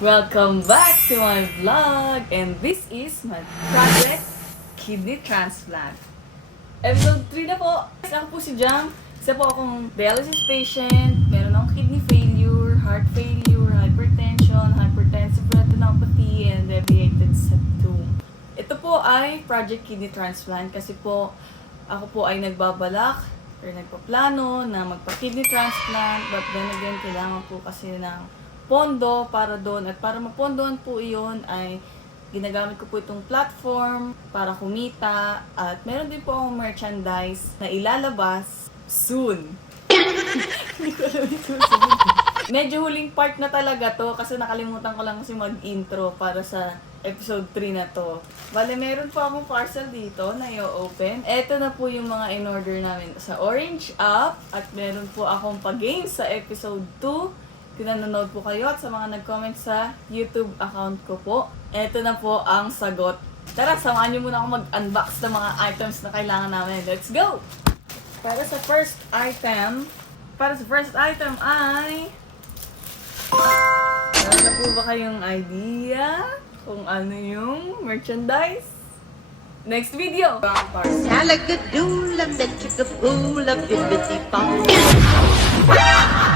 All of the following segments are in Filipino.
Welcome back to my vlog! And this is my project, Kidney Transplant. Episode 3 na po. Ako po si Jam. Isa po akong dialysis patient. Meron akong kidney failure, heart failure, hypertension, hypertensive retinopathy, and deviated septum. Ito po ay Project Kidney Transplant kasi po ako po ay nagbabalak or nagpaplano na magpa-kidney transplant, but then again, kailangan po kasi ng pondo para doon. At para mapondohan po iyon ay ginagamit ko po itong platform para kumita. At meron din po akong merchandise na ilalabas soon. Hindi ko alam yung susunod. Medyo huling part na talaga to kasi nakalimutan ko lang kasi mag-intro para sa episode 3 na to. Bale, meron po akong parcel dito na i-open. Ito na po yung mga in-order namin sa Orange App. At meron po akong pag-games sa episode 2. Kinanonood po kayo at sa mga nag-comment sa YouTube account ko po. Ito na po ang sagot. Tara, samahan niyo muna ako mag-unbox ng mga items na kailangan namin. Let's go! Para sa first item ay... Meron na po ba kayong idea kung ano yung merchandise? Next video! Salagadoola, metchikapoola, bibbidi-bop.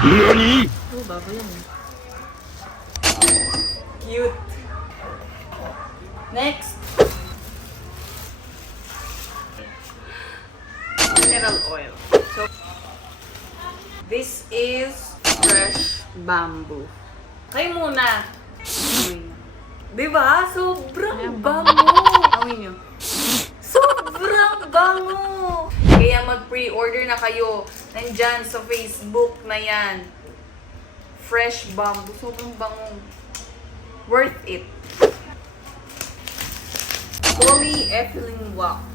NANI?! Oh, bago yan. Cute. Next. Mineral oil. So, this is fresh bamboo. Kayo muna. Diba? Sobrang bango. Awin nyo. Sobrang bango. Kaya mag-pre-order na kayo. Nandyan sa Facebook na yan. Fresh bamboo. Sobrang bango. Worth it. Polyethylene wax.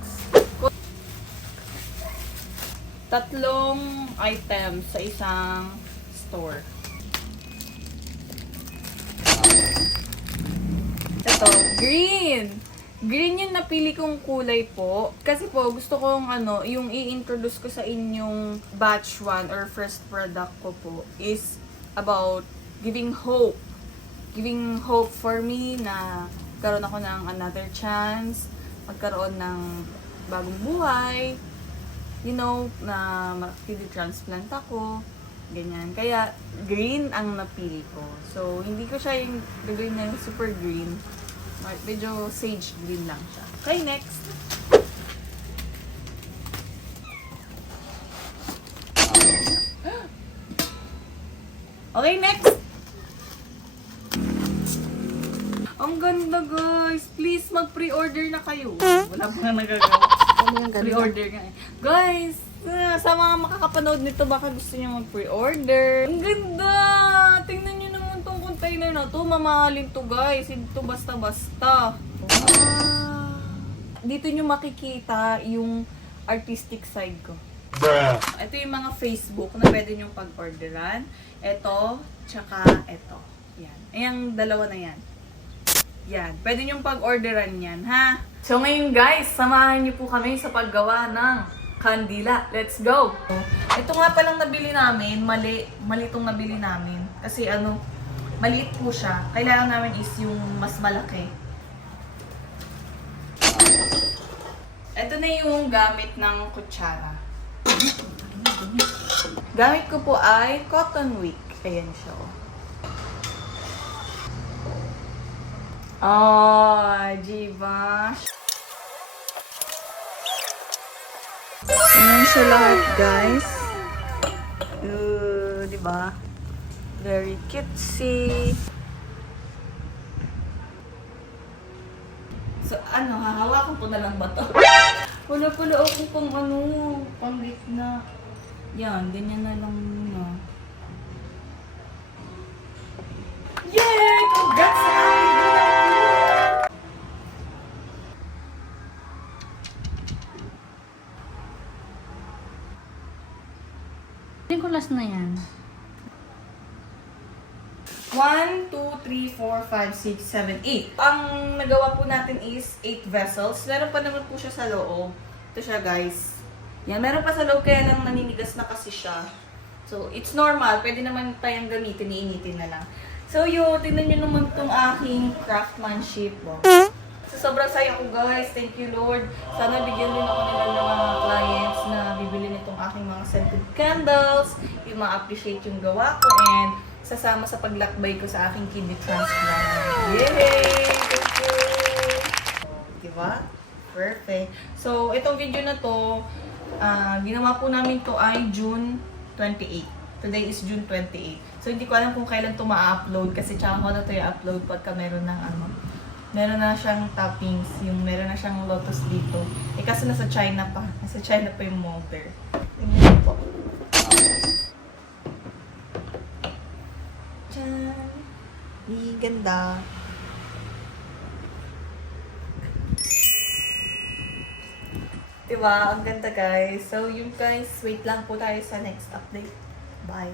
3 items sa isang store. Ito, green. Green yung napili kong kulay po. Kasi po, gusto kong yung i-introduce ko sa inyong batch 1 or first product ko po is about giving hope. Giving hope for me na magkaroon ako ng another chance, magkaroon ng bagong buhay, you know, na kidney transplant ako, ganyan. Kaya, green ang napili ko. So, hindi ko siya yung gagawin na super green. Medyo sage green lang siya. Okay, next. Okay, next. Ang ganda, guys. Please, mag-pre-order na kayo. Wala pa nga nagagawa. Pre-order nga eh. Guys, sa mga makakapanood nito, baka gusto niyo mag-pre-order. Ang ganda! Tingnan niyo naman tong container na to. Mamahalin to, guys. Hindi to basta-basta. Wow! Dito niyo makikita yung artistic side ko. Bruh. Ito yung mga Facebook na pwede niyong pag-orderan. Ito, tsaka ito. Yan. Ayang dalawa na yan. Yan. Pwede niyong pag-orderan yan, ha? So ngayon guys, samahan niyo po kami sa paggawa ng kandila. Let's go! Ito nga palang nabili namin. Mali itong nabili namin. Kasi maliit po siya. Kailangan namin is yung mas malaki. Ito na yung gamit ng kutsara. Gamit ko po ay cotton wick. Ayan siya. Oh, diba? Ayan siya lahat, guys. Diba? Very cutesy. So, hahawakan ko na lang ba to? Wala pala ako pang pang-lift na. Yan, ganyan na lang muna. Yay! Congrats sa akin! Hindi ko last na yan. 1, 2, 3, 4, 5, 6, 7, 8. Ang nagawa po natin is 8 vessels. Meron pa naman po siya sa loob. Ito siya, guys. Yan, meron pa sa loob kaya lang naninigas na kasi siya. So, it's normal. Pwede naman tayong gamitin, iinitin na lang. So yun, tingnan nyo naman tong aking craftsmanship. Wow. So sobrang saya ko guys. Thank you Lord. Sana bigyan din ako nila ng mga clients na bibili nitong aking mga scented candles. Yung ma-appreciate yung gawa ko and sasama sa paglakbay ko sa aking kidney transplant. Yay! Thank you! Diba? Perfect. So, itong video na to, ginawa po namin to ay June 28. Today is June 28. So, hindi ko alam kung kailan to ma-upload kasi tsaka ko na to i-upload pagka meron ng meron na siyang toppings, yung meron na siyang lotus dito. Eh, kaso nasa China pa. Nasa China pa yung molder. Tingnan po. Tjan! Ganda. Diba? Ang ganda guys. So, yun guys. Wait lang po tayo sa next update. Bye.